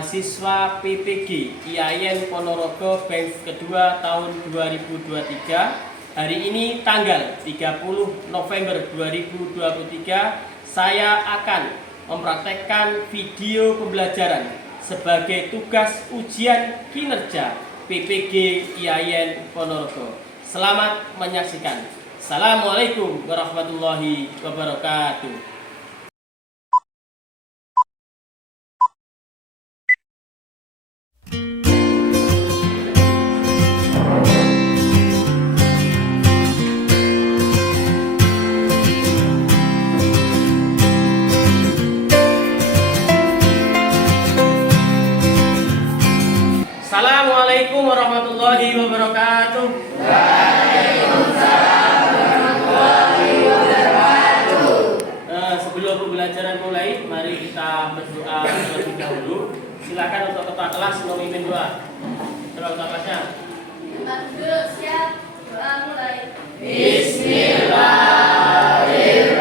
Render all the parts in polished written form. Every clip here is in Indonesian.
mahasiswa PPG IAIN Ponorogo batch kedua tahun 2023. Hari ini tanggal 30 November 2023, saya akan mempraktekkan video pembelajaran sebagai tugas ujian kinerja PPG IAIN Ponorogo. Selamat menyaksikan. Assalamualaikum warahmatullahi wabarakatuh. Assalamualaikum warahmatullahi wabarakatuh. Waalaikumsalam warahmatullahi wabarakatuh. Sebelum pembelajaran mulai, mari kita berdoa terlebih dahulu. Silakan untuk ketua kelas memimpin doa. Coba ketua kelasnya. Duduk siap, doa mulai. Bismillahirrahmanirrahim.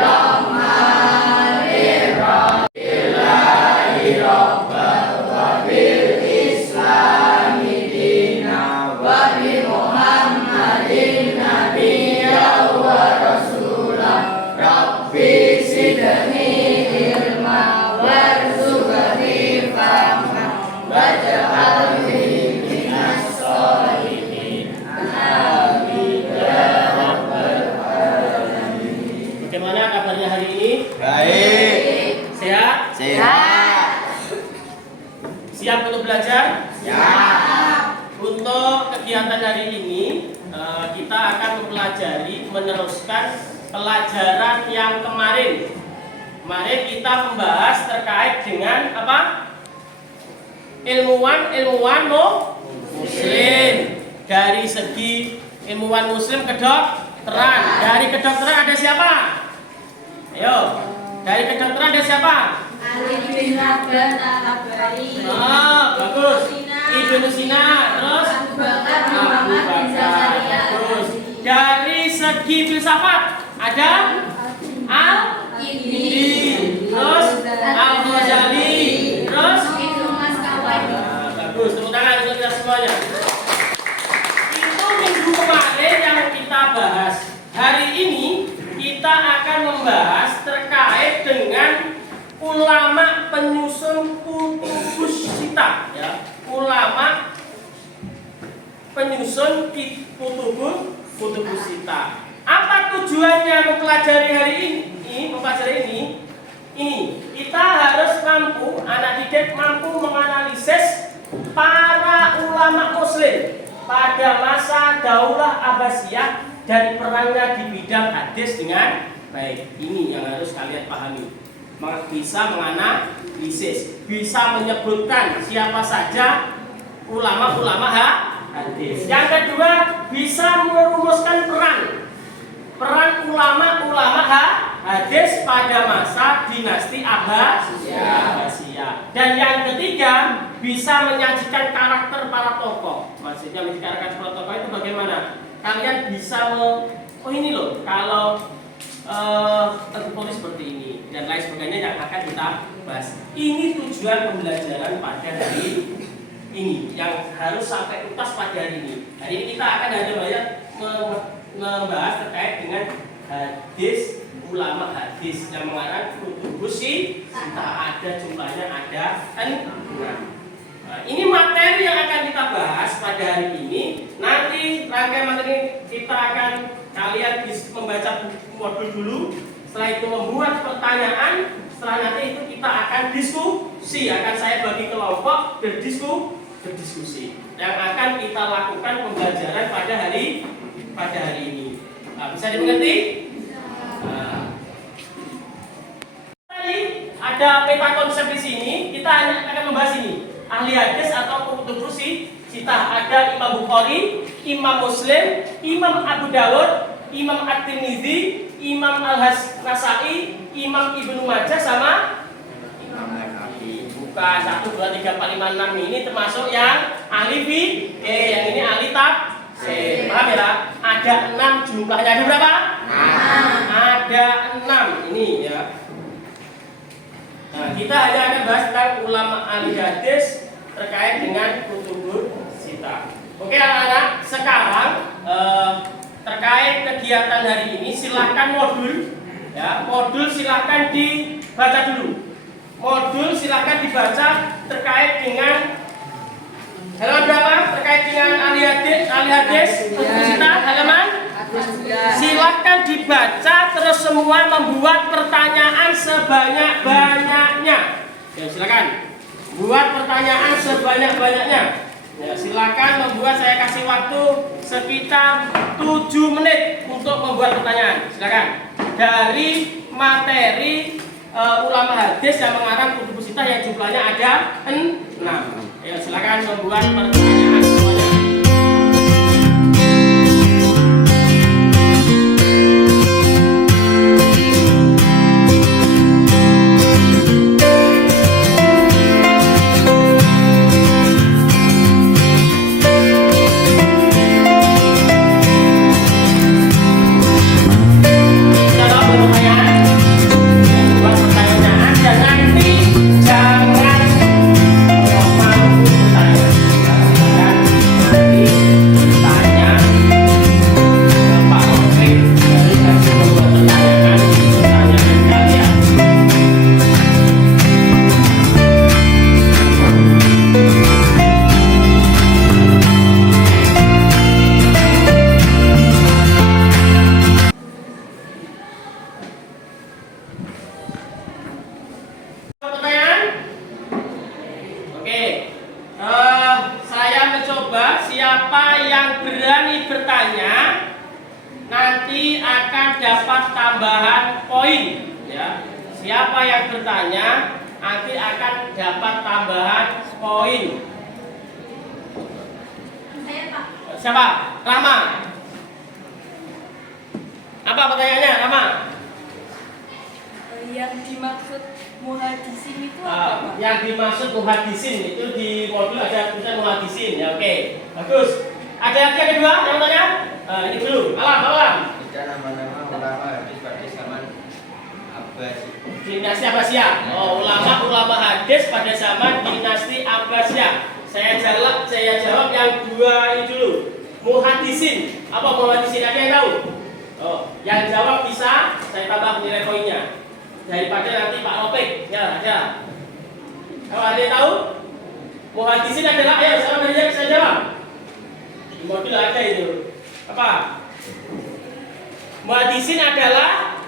Bagaimana kabarnya hari ini? Baik. Sehat? Sehat. Siap untuk belajar? Siap. Untuk kegiatan hari ini, kita akan mempelajari, meneruskan pelajaran yang kemarin. Kemarin kita membahas terkait dengan apa? Ilmuwan Muslim. Dari segi ilmuwan Muslim kedokteran. Dari kedokteran ada siapa? Ayo. Dari kedokteran ada siapa? Ali bin Rabat Al-Tabari. Bagus. Ibnu Sina. Terus Abu Bakar Muhammad bin Zakaria. Bagus. Dari segi filsafat ada Al-Kindi. Terus Al-Ghazali. Terus Ibnu Maskawai. bagus. Tepuk tangan untuk kita semuanya. Itu minggu kemarin yang kita bahas. Hari ini kita akan membahas terkait dengan ulama penyusun kutubus sita, ya. Ulama penyusun kutubus sita. Apa tujuannya mempelajari hari ini? Ini kita harus mampu, anak didik mampu menganalisis para ulama Muslim pada masa Daulah Abbasiyah dan perannya di bidang hadis dengan baik. Ini yang harus kalian pahami. Bisa menganalisis, bisa menyebutkan siapa saja ulama-ulama hadis. Yang kedua, bisa merumuskan peran ulama-ulama hadis pada masa dinasti Abbasiyah. Dan yang ketiga, bisa menyajikan karakter para tokoh. Maksudnya menyajikan karakter para tokoh itu bagaimana? Kalian bisa oh ini loh, kalau tertulis seperti ini dan lain sebagainya yang akan kita bahas. Ini tujuan pembelajaran pada hari ini yang harus sampai tuntas pada hari ini. Hari ini kita akan hanya banyak membahas terkait dengan hadis, ulama hadis yang mengarang kutubus sita. Ada jumlahnya, ada 6. Ini materi yang akan kita bahas pada hari ini. Nanti rangkaian materi kita akan kalian membaca modul dulu. Setelah itu membuat pertanyaan. Setelah nanti itu kita akan diskusi. Akan saya bagi kelompok berdiskusi. Yang akan kita lakukan pembelajaran pada hari ini. Nah, bisa dimengerti? Tadi ada peta konsep di sini. Kita hanya akan membahas ini. Ahli hadis atau kutubus sita. Ada Imam Bukhari, Imam Muslim, Imam Abu Dawud, Imam At-Tirmidzi, Imam Al-Nasai, Imam Ibnu Majah sama Imam Al-Bukhari. Bukan 1, 2, 3, 4, 5, 6 ini termasuk yang ahli yang ini ahli tafsir. Paham ya? Ada 6 jumlahnya. Ada berapa? 6. Ada 6 ini ya. Nah, kita hanya akan bahas tentang ulama ahli hadis, terkait dengan kutubus sita. Oke anak-anak, sekarang terkait kegiatan hari ini silahkan modul ya, modul silahkan dibaca dulu. Modul silahkan dibaca terkait dengan halaman berapa? Terkait dengan ahli hadis kutubus sita halaman. Silahkan dibaca terus semua membuat pertanyaan sebanyak-banyaknya. Ya silakan buat pertanyaan sebanyak-banyaknya. Ya, silakan membuat, saya kasih waktu sekitar 7 menit untuk membuat pertanyaan. Silakan. Dari materi ulama hadis yang mengarang kutubus sita yang jumlahnya ada 6. Ya, silakan membuat pertanyaan semuanya. Saya mencoba, siapa yang berani bertanya nanti akan dapat tambahan poin ya. Siapa yang bertanya nanti akan dapat tambahan poin. Saya Pak. Siapa? Rama. Apa pertanyaannya, Rama? Yang dimaksud muhadisin itu apa, Pak? Yang dimaksud muhadisin itu di modul ada tulisan muhadisin ya. Oke, bagus. Ada lagi yang kedua yang tanya? Ini dulu. Alam. Tidak nama-nama ulama hadis pada zaman Abbasi. Dinasti Abbasiyah. Oh, ulama hadis pada zaman dinasti Abbasiyah. Saya jawab yang dua ini dulu. Muhadisin. Apa muhadisin? Ada yang tahu? Oh, yang jawab bisa saya tambah nilai poinnya. Daripada nanti Pak Opik, ya ada. Kalau ada yang tahu, muhadisin adalah, ayo sama dari saya jawab. Di modul ada itu. Apa? Muhadisin adalah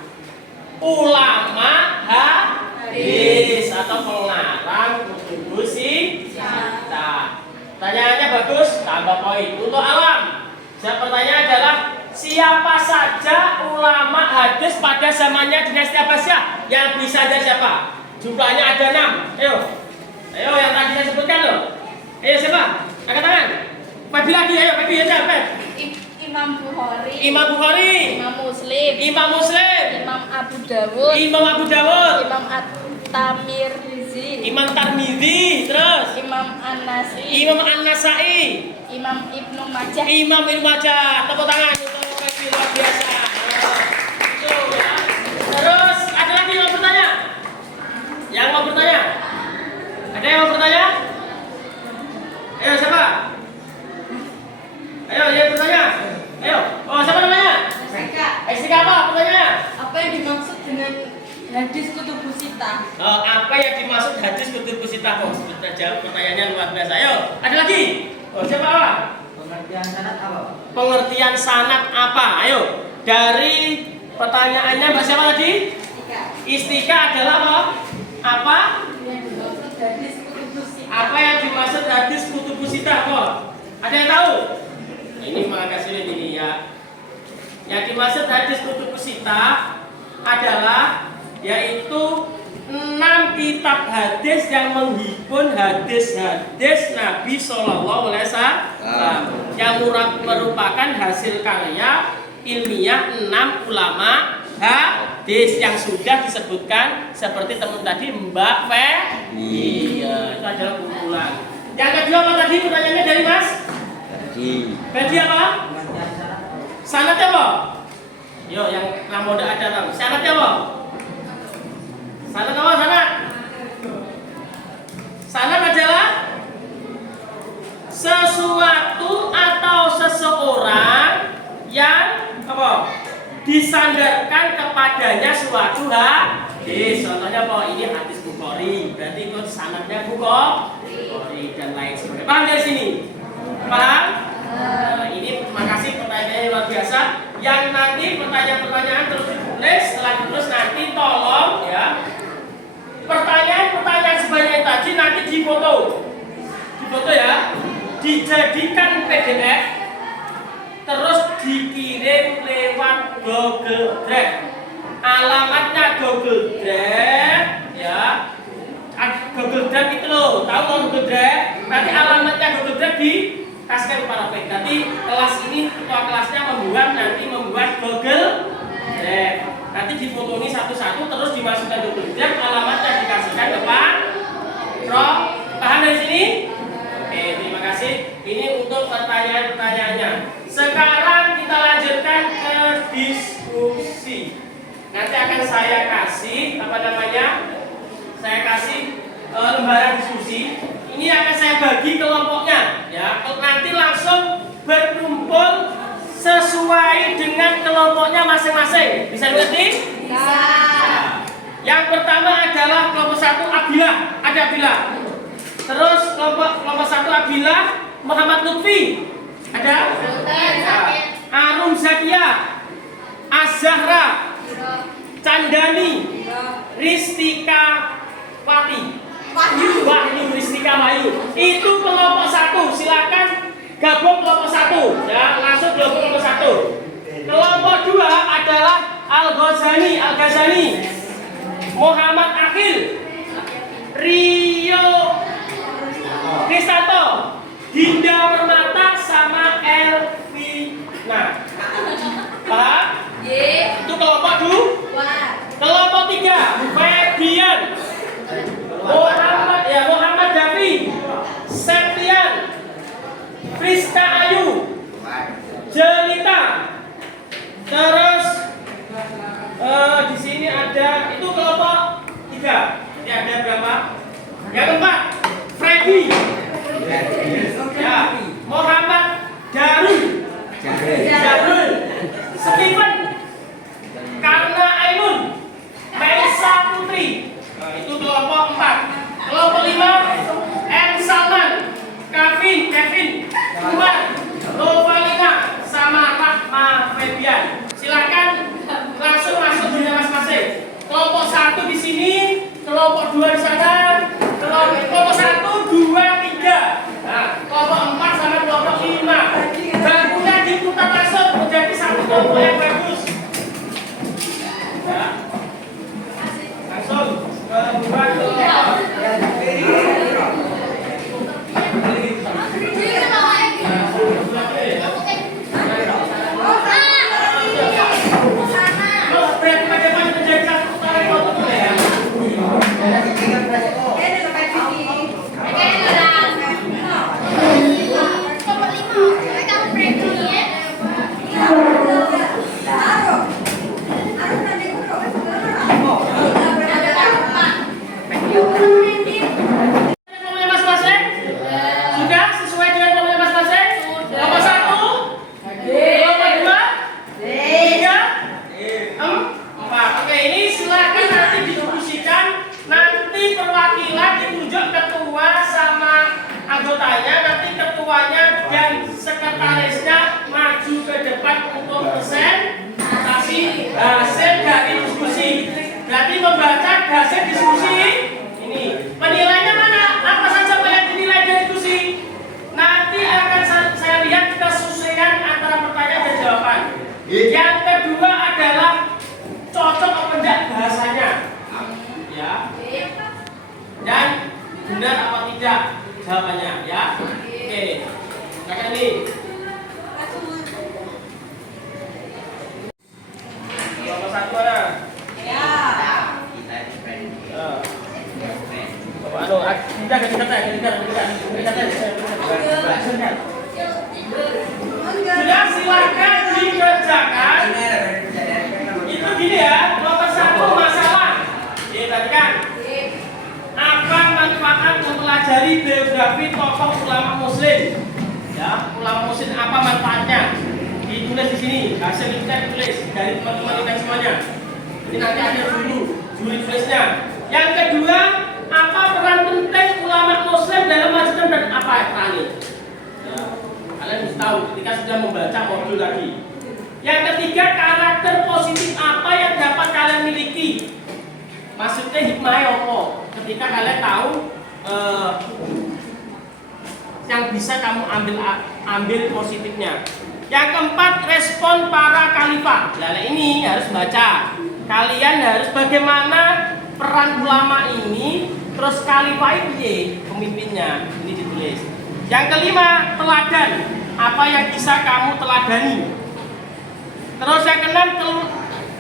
ulama hadis atau pengarang kutubus sita. Pertanyaannya bagus, tambah poin. Untuk alam, pertanyaan adalah siapa saja ulama hadis pada zamannya dinasti Abbasiyah? Yang bisa aja siapa? Jumlahnya ada 6. Ayo yang tadi saya sebutkan loh. Ayo siapa? Angkat tangan. Pebi lagi, ayo Pebi aja. Imam Bukhari. Imam Bukhari. Imam Muslim. Imam Muslim. Imam Abu Dawud. Imam Abu Dawud. Imam At-Tirmizi. Imam Tirmizi. Terus Imam An-Nasai. Imam An-Nasai. Imam Ibnu Majah. Imam Ibnu Majah. Tepuk tangan untuk Pebi, luar biasa. Itu ya. Terus ada lagi yang mau bertanya? Yang mau bertanya? Ada yang mau bertanya? Ayo siapa? Ayo yang bertanya. Ayo. Oh siapa namanya? Ekstika apa pertanyaannya? Apa yang dimaksud dengan hadis kutubus sita? Apa yang dimaksud hadis kutubus sita? Oh, sudah jawab pertanyaannya luar biasa. Ayo, ada lagi? Oh, siapa apa? Pengertian sanad apa? Pengertian sanad apa? Ayo, dari pertanyaannya Mbak siapa tadi? Istika adalah apa? Apa? Yang dimaksud hadis kutubus sita. Apa yang dimaksud hadis kutubus sita? Kok? Ada yang tahu? Nah, ini makasih sulit ini ya. Yang dimaksud hadis kutubus sita adalah yaitu 6 kitab hadis yang menghimpun hadis-hadis Nabi Shallallahu Alaihi Wasallam yang merupakan hasil karya ilmiah 6 ulama hadis yang sudah disebutkan seperti teman tadi Mbak Fe. Iya, itu adalah kumpulan. Yang kedua apa tadi pertanyaannya dari Mas? Tadi apa? Sanadnya apa? Yo, yang namun tidak ada tahu. Sanadnya apa? Sanad apa? Sanad adalah sesuatu atau seseorang yang apa? Disandarkan kepadanya suatu hadis. Contohnya apa? Ini hadis Bukhari, berarti ikut sanadnya Bukhari dan lain sebagainya. Paham dari sini? Paham? Nah, ini makasih pertanyaannya luar biasa. Yang nanti pertanyaan-pertanyaan terus ditulis, setelah ditulis nanti tolong ya. Pertanyaan-pertanyaan sebanyak tadi nanti difoto ya, dijadikan PDF, terus dikirim lewat Google Drive. Alamatnya Google Drive ya. Google Drive itu loh, tahu kan Google Drive? Nanti alamatnya Google Drive dikasihkan kepada baik. Nanti kelas ini ketua kelasnya membuat Google Drive. Nanti difoto ini satu-satu terus dimasukkan Google Drive, alamatnya dikasihkan ke Pak Prof. Paham dari sini? Oke, terima kasih. Ini untuk pertanyaan-pertanyaannya. Sekarang kita lanjutkan ke diskusi. Nanti akan saya kasih Saya kasih lembaran diskusi. Ini akan saya bagi kelompoknya, ya. Nanti langsung berkumpul sesuai dengan kelompoknya masing-masing. Bisa dimengerti? Bisa. Yang pertama adalah kelompok 1 Abilah, ada Abilah. Terus kelompok 1 Abilah Muhammad Lutfi. Ada? Arum Zakia, Az-Zahra, Candani, Ristika Wati, Wahyu Ristika Wahyu. Itu kelompok 1. Silakan gabung kelompok 1 ya, langsung gabung kelompok 1. Kelompok 2 adalah Al-Ghazali, Muhammad Akhil, Rio Kristanto, Dinda Permata sama Elvina. Paham? Itu kelompok 2. Kelompok 3 Febian, Muhammad Davi, Septian, Friska Ayu, Jelita. Terus di sini ada itu kelompok 3. Jadi ada berapa? Yang keempat Freddy, ya, Muhammad Darul, Stephen, Karna Ainun, Maisa Putri. Itu kelompok 4. Kelompok 5 M Salman, Kevin, Umar, Novalina sama Rahma Febian. Silakan langsung masuk di masing-masing. Kelompok 1 di sini, kelompok 2 di sana, kelompok 1, 2, 3. Nah, kelompok 4 sama kelompok 5. Bakunya diputar langsung menjadi satu kelompok yang bagus. Ya. Langsung membuat kelompok. Yang kedua adalah cocok apa enggak bahasanya, ya, dan benar apa tidak jawabannya, ya. Oke, silakan nih. Nomor 1 mana? Ya. Sudah, silakan dikerjakan. Itu gini ya, nomor 1 masalah. Perhatikan. Apa manfaat mempelajari biografi tokoh ulama Muslim? Ya, ulama muslim apa manfaatnya? Ditulis di sini, hasil kita ditulis dari teman-teman kita semuanya. Jadi nanti ada juri tulisnya. Yang kedua, apa peran penting ulama muslim dalam maju dan apa perannya? Ya, kalian harus tahu ketika sudah membaca modul tadi. Yang ketiga, karakter positif apa yang dapat kalian miliki? Maksudnya hikmahnya apa? Ketika kalian tahu yang bisa kamu ambil positifnya. Yang keempat, respon para khalifah. Nah, ini harus baca. Kalian harus bagaimana peran ulama ini, terus khalifah ini pemimpinnya. Ini ditulis. Yang kelima, teladan. Apa yang bisa kamu teladani? Terus yang keenam,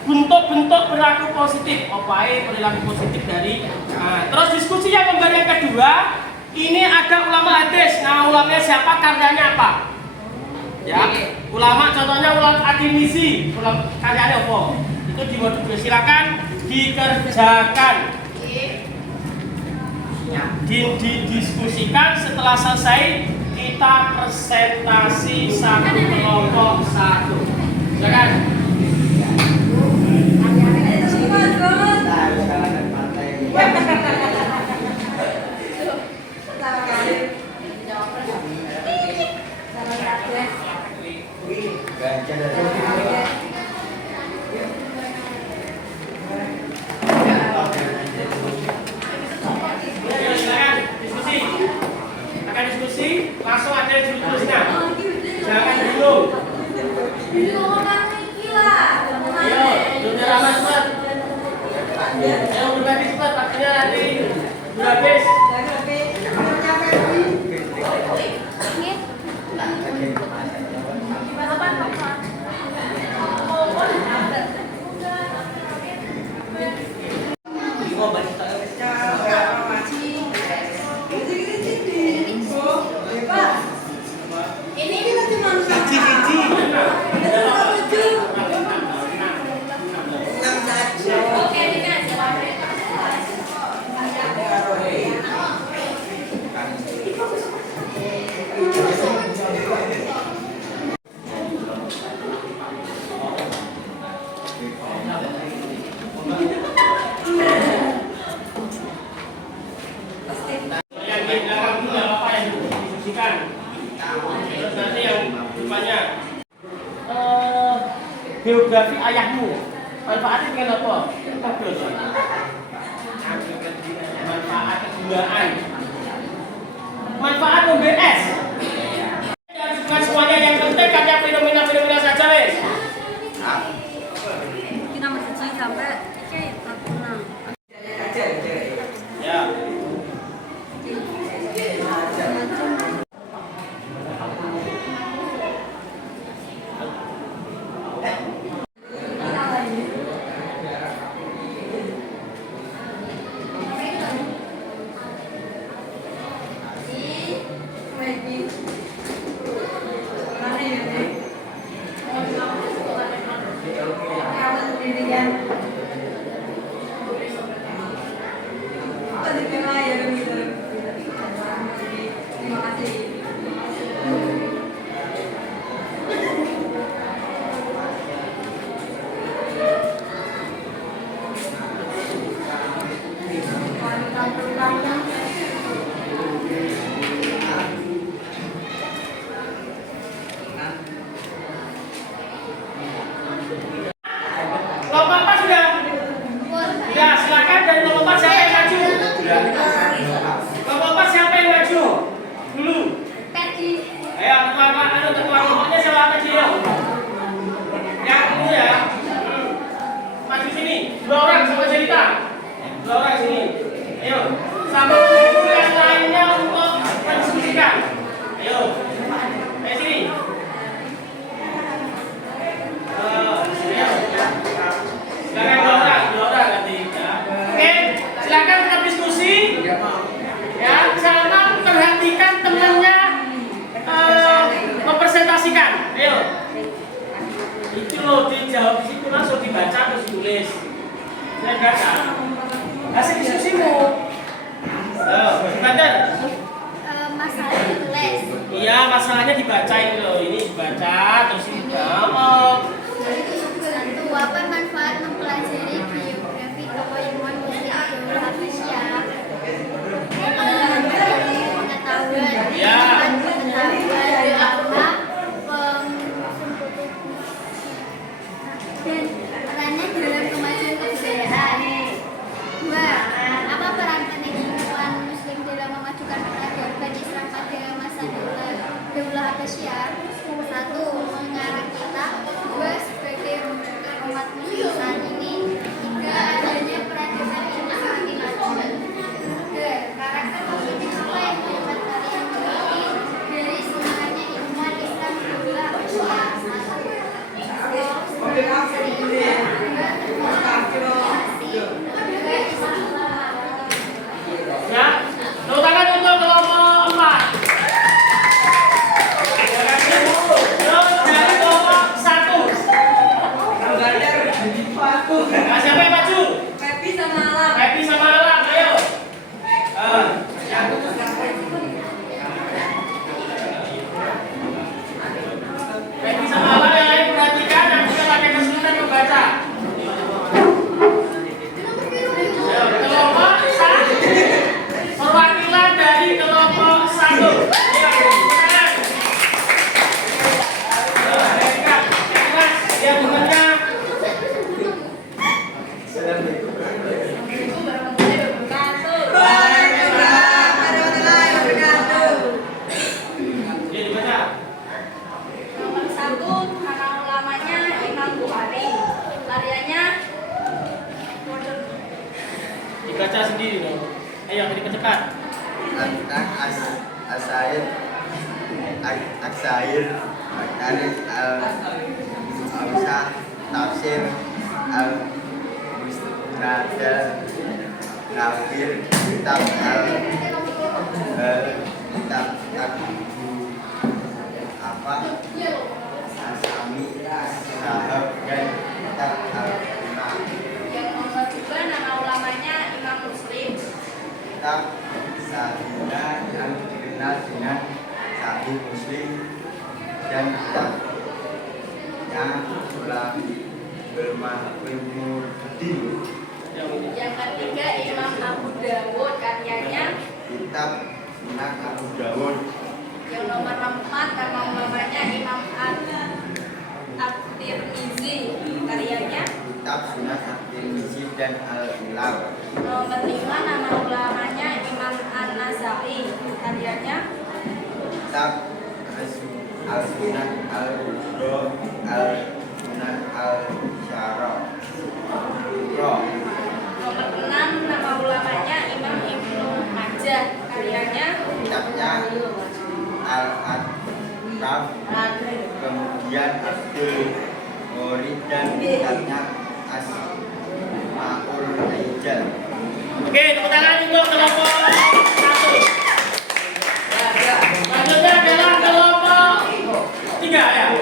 bentuk-bentuk perilaku positif. Perilaku positif dari. Nah, terus diskusi yang lembar yang kedua. Ini ada ulama hadis. Nah, ulamanya siapa? Karyanya apa? Ya, ulama contohnya ulama At-Tirmizi. Karyanya apa? Itu silakan dikerjakan. Didiskusikan. Setelah selesai kita presentasi satu kelompok satu. Silakan. Langsung aja juru tulisnya. Jangan dulu. Ayo, dunia ramah cepat. Ayo berbagi cepat, waktunya nanti habis. Biografi ayahmu, manfaatnya dengan apa? Manfaat kegunaan, manfaat UBS. Bukan semuanya yang penting, hanya fenomena-fenomena saja, wes. Kita masih sampai Ya. Lompat apa sudah? Sudah, silakan dari lompat siapa yang maju? Lompat siapa yang maju? Dulu. Ayo, ketua lompatnya siapa kecil? Yang dulu ya. Maju sini. 2 orang sama cerita. 2 orang sini. Ayo, sama yang lainnya untuk mendiskusikan. Ayo. Ayo sini. Silakan 2 orang nanti ya. Oke, silakan kita diskusi. Ya, sama perhatikan temannya mempresentasikan. Ayo. Itu loh dijawab di situ langsung dibaca terus ditulis. Saya baca. Hasil diskusimu. Sebentar. Masalah ditulis. Iya, masalahnya dibaca ini loh. Ini dibaca terus ini oh. Satu, apa manfaat mempelajari biografi tokoh ilmuwan Muslim Daula Habasyah? Pengetahuan, Ya. pengetahuan, dan perannya dalam kemajuan kebudayaan. Dua, apa peran penting ilmuwan Muslim dalam memajukan peradaban Islam pada masa Daula Habasyah? Satu, mengarah kita. Dua, sebagai rujukan umat Muslim saat ini. Tiga, adanya peradaban Islam semakin maju. Tiga, karakter positif apa yang dapat kalian miliki dari semangatnya ilmuwan Islam Daula Habasyah? Ya, tepuk tangan untuk kelompok 4. Terus dari kelompok 1. Nah, siapa yang maju? Pepi sama Alam. Happy sama Alam, ayo. Happy sama Alam yang lain perhatikan dan juga pakai kesulitan membaca. Ayo, kelompok 1. Perwakilan dari kelompok 1. Ayo, benar. Dia bukannya dia dibaca. Nomor 1, nama ulamanya Imam Bukhari. Karyanya Dibaca sendiri dong. Ayo, dipercepat. tentang asair Makaris al-Awsah Tafsir al-Musnada Nafir Kitab Kitab apa Asami Sahab dan Kitab al-Imam yang nomor 2, nama ulamanya Imam Muslim. Kitab Sahihna yang dikenal dengan Sahih Muslim dan kitabnya ulang Bermahmudin Yang ketiga, Imam Abu Dawud. Karyanya Kitab Sunan Abu Dawud. yang nomor 4, nama ulamanya Imam At-Tirmizi. Karyanya Kitab Sunan At-Tirmizi dan Al-Ilal. nomor 5, nama ulamanya Imam An-Nasai. Karyanya Kitab Al-Sunan Al-Kubra Al-Sunan Al-Syara. nomor 6, nama ulamanya Imam Ibnu Majah. Karyanya Kitabnya Al-Adab, kemudian Abdul Murid dan kitabnya Asmaul Rijal. Oke, tepuk tangan untuk kelompok 1. Selanjutnya adalah kelompok 3 ya. 2.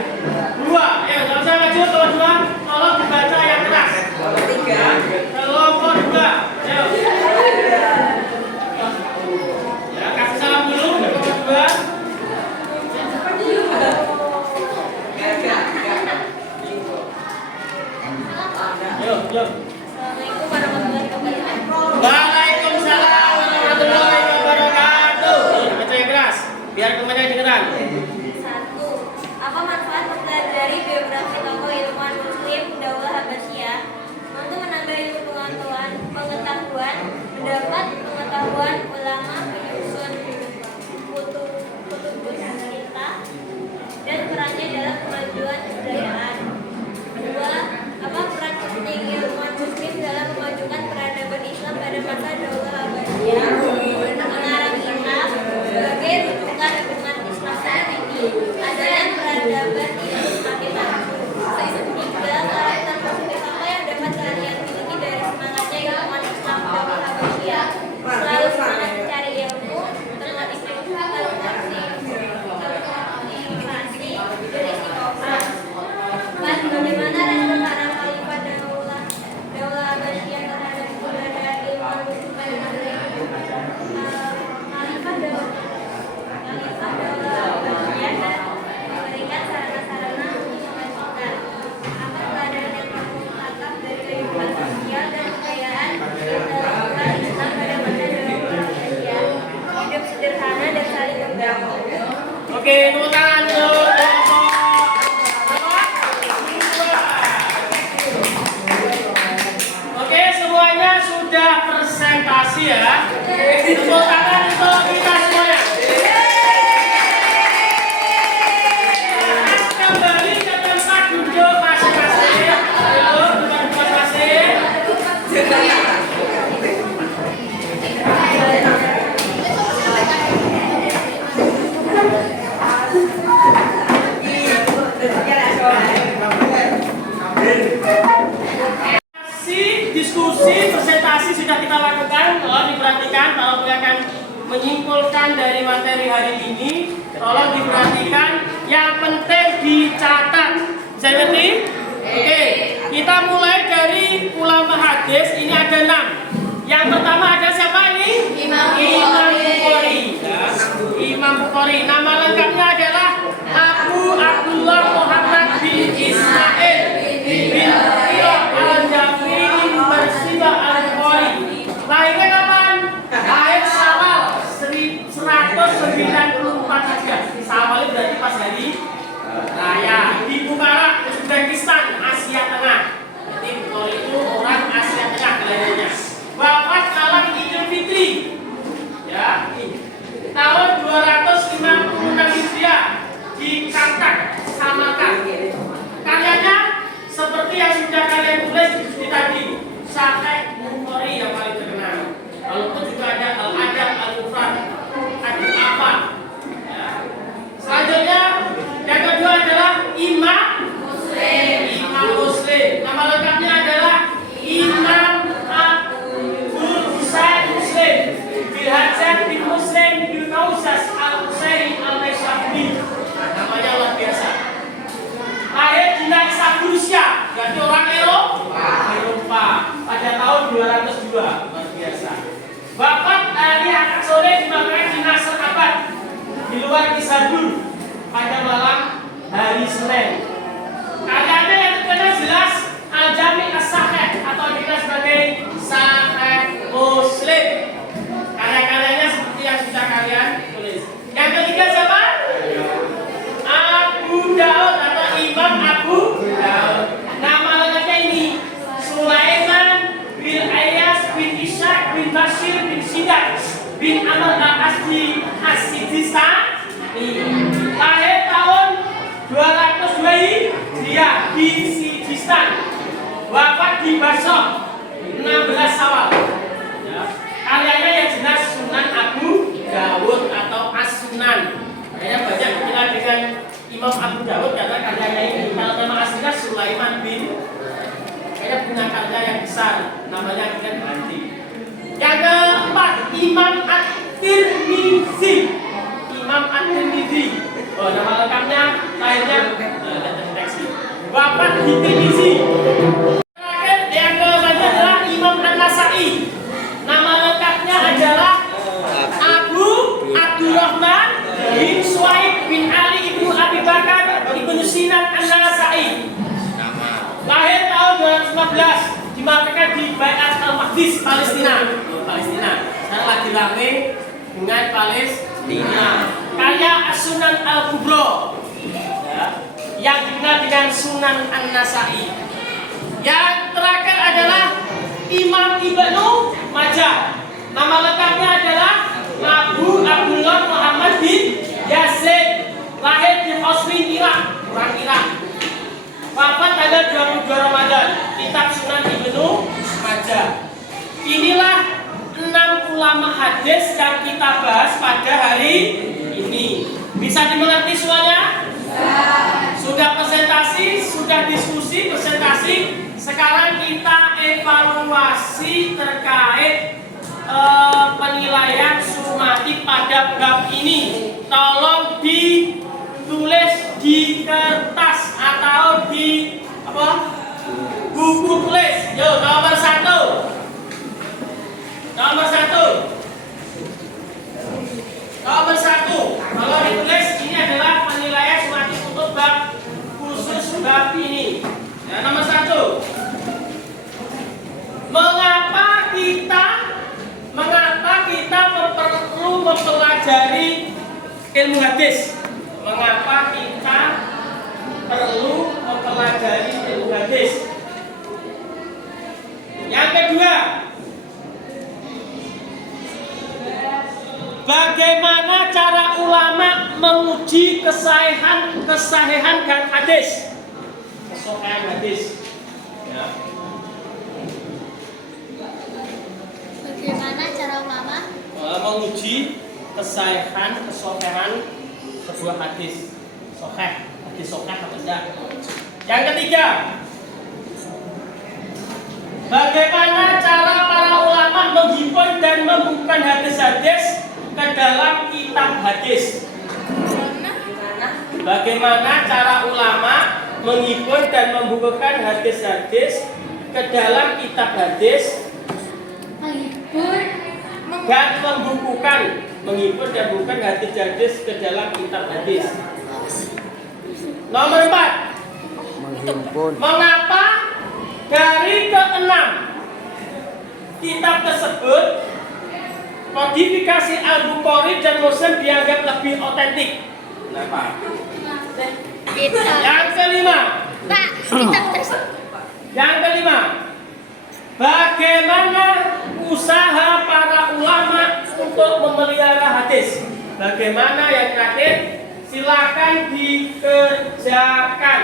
Ayo, kalau saya maju kelompok 2, tolong dibaca yang keras. Kelompok 2. Ayo. Ya, kasih salam dulu ke kelompok 2. Ayo, yuk. Assalamualaikum warahmatullahi wabarakatuh. Waalaikumsalam warahmatullahi wabarakatuh. Baca yang keras, biar temannya dengeran. 1. Apa manfaat mempelajari biografi tokoh ilmuwan Muslim Daula Habasyah? Untuk menambah ilmu pengetahuan, mendapat pengetahuan ulama, penyusun kutubus kita, dan perannya dalam kemajuan kebudayaan. 2. Apa peran penting ilmuwan Muslim dalam memajukan peradaban Islam pada masa Daula Habasyah? Mengarang kita sebagai rujukan umat Islam saat ini. Adanya peradaban Islam semakin maju. 3. Karakter positif apa yang dapat kalian miliki dari semangatnya ilmuwan Islam Daula Habasyah? Selalu semangat mencari ilmu diskusi, presentasi sudah kita lakukan. Tolong diperhatikan kalau kalian akan menyimpulkan dari materi hari ini. Tolong diperhatikan. Yang penting dicatat. Bisa ngerti? Oke. Kita mulai dari ulama hadis. Ini ada 6. Yang pertama ada siapa ini? Imam Bukhari. Ya. Imam Bukhari. Nama lengkapnya adalah Abu Abdullah Muhammad bin Ismail bin Ilah al-Jafri Bersibah al-Bukhari. Lahirnya kapan? Lahir Syawal 194 Hijriah. Syawal itu berarti pas hari raya di Bukhara, Uzbekistan, Asia Tengah. Jadi Bukhari itu orang Asia Tengah kelahirannya. Wafat malam Idul Fitri. Ya, tahun 256 Hijriah di Kantak, Samarkand. Karyanya seperti yang sudah kalian tulis di tadi, Sahih Bukhari yang paling terkenal. Walaupun juga ada Al-Adab Al-Mufrad, Al-Afan. Ya. Selanjutnya yang kedua adalah Imam Muslim. Imam Muslim. Nama lengkapnya adalah Imam Abdul Husain Muslim bin Hajar bin Muslim bin Kausas Al-Husaini Al-Naisaburi. Namanya luar biasa. Lahir di Naisabur Rusia, berarti orang Eropa pada tahun 202. Luar biasa. Wafat hari Ahad sore dimakamkan di Nasr Abad di luar Naisabur pada malam hari Senin. Karyanya yang terkenal jelas Al-Jami' As-Sahih atau dikenal sebagai Sahih Muslim. Karya-karyanya seperti yang sudah kalian tulis. Yang ketiga siapa? Abu Daud atau Imam Abu Daud. Nama lengkapnya ini Sulaiman bin Ayyas bin Ishaq bin Bashir bin Sidat bin Amr al-Asdi As-Sijistani. Lahir tahun 202 Hijriah di Sijistan. Wafat di Basra 16 Syawal. Ya. Karyanya yang jelas Sunan Abu Dawud atau As-Sunan. Kayaknya banyak dikenal dengan Imam Abu Dawud karena karyanya ini. Kalau nama aslinya Sulaiman bin, kayaknya punya karya yang besar, namanya kita ganti. Yang keempat Imam At-Tirmidzi. Imam At-Tirmidzi. Oh, nama lengkapnya lahirnya terdeteksi. Wafat di Tirmidzi. Terakhir yang keempat adalah Imam An-Nasa'i. Nama lengkapnya adalah Abu Abdurrahman bin Suhaib bin Ali ibnu Abi Bakar ibnu Sinan An-Nasa'i. Lahir tahun 2015, dimakamkan di Baiat Al-Maqdis, Palestina. Sekarang lagi rame dengan Palestina. Karya As-Sunan Al-Kubra, ya, yang dikenal dengan Sunan An-Nasa'i. Yang terakhir adalah Imam Ibnu Majah. Nama lengkapnya adalah Abu Abdullah Muhammad bin Yazid. Lahir di Qazwin, Irak, orang Irak. Wafat tanggal 22 Ramadan. Kitab Sunan Ibnu Majah. Inilah 6 ulama hadis yang kita bahas pada hari ini. Bisa dimengerti semuanya? Sudah presentasi, sudah diskusi, presentasi. Sekarang kita evaluasi terkait penilaian sumatif pada bab ini. Tolong ditulis di kertas atau di buku tulis. Yo, nomor 1. Nomor 1. Nomor 1. Kalau ditulis ini adalah penilaian sumatif untuk bab khusus bab ini. Ya, nomor 1. Mengapa kita perlu mempelajari ilmu hadis? Mengapa kita perlu mempelajari ilmu hadis? Yang kedua, bagaimana cara ulama menguji kesahihan hadis? Kesahihan hadis. Ya. Bagaimana cara ulama menguji kesahihan sebuah hadis? Hadis sahih atau tidak? Yang ketiga, bagaimana cara menghimpun dan membukukan hadis-hadis ke dalam kitab hadis. Bagaimana cara ulama menghimpun dan membukukan hadis-hadis ke dalam kitab hadis dan menghimpun dan membukukan hadis-hadis ke dalam kitab hadis. Nomor 4. Mengapa dari ke-6 kitab tersebut kodifikasi Al-Bukhari dan Muslim dianggap lebih otentik? Kenapa? Yang kelima. Pak, kitab tersebut. Yang kelima. Bagaimana usaha para ulama untuk memelihara hadis? Bagaimana yang terakhir? Silakan dikerjakan.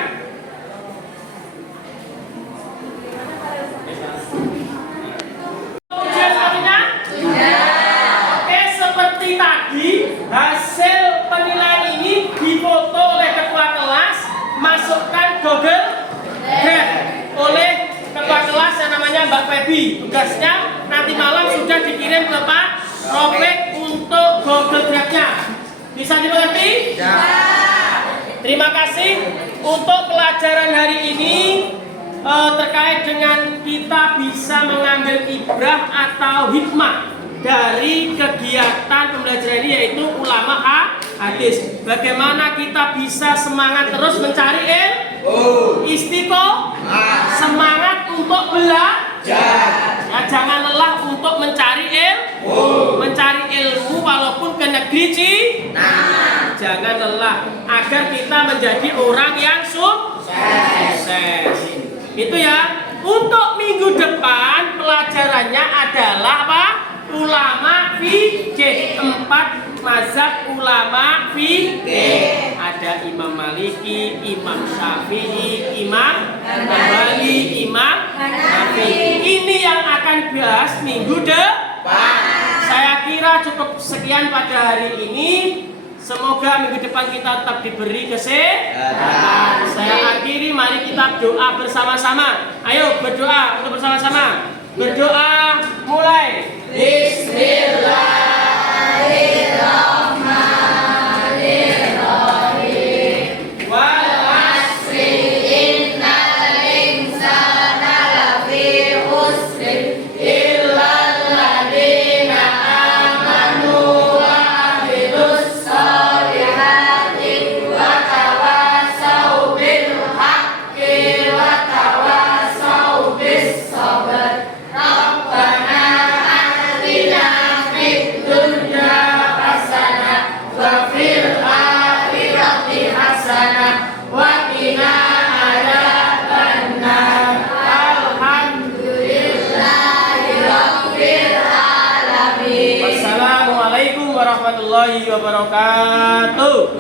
Ujian sekalinya? Oke, seperti tadi hasil penilaian ini difoto oleh ketua kelas, masukkan Google Drive oleh ketua kelas yang namanya Mbak Febi. Tugasnya nanti malam sudah dikirim ke Pak Robek untuk Google Drive-nya. Bisa dimengerti? Ya. Terima kasih untuk pelajaran hari ini terkait dengan kita bisa mengambil ibrah atau hikmah dari kegiatan pembelajaran ini, yaitu ulama hadis. Bagaimana kita bisa semangat terus mencari istiqomah, semangat untuk belajar. Ya, jangan lelah untuk mencari ilmu walaupun ke negeri Cina. Jangan lelah agar kita menjadi orang yang sukses. Itu ya. Untuk minggu depan pelajarannya adalah apa? Ulama fikih. 4 mazhab ulama fikih. Ada Imam Maliki, Imam Syafi'i, Imam Hambali, Imam Hanafi. Ini yang akan bahas minggu depan. Saya kira cukup sekian pada hari ini. Semoga minggu depan kita tetap diberi kesehatan. Saya akhiri, mari kita doa bersama-sama. Ayo berdoa untuk bersama-sama. Berdoa mulai. Bismillahirrahmanirrahim. Wal asri innal insana lafi khusr illal ladzina amanu wa amilus solihati wa tawassaw bil haqqi wa tawassaw bis sabr. Rabbana atina fid dunya hasanah wa fil akhirati hasanah wa qina adzabannar. Alhamdulillahi rabbil alamin. Wassalamualaikum warahmatullahi wabarakatuh.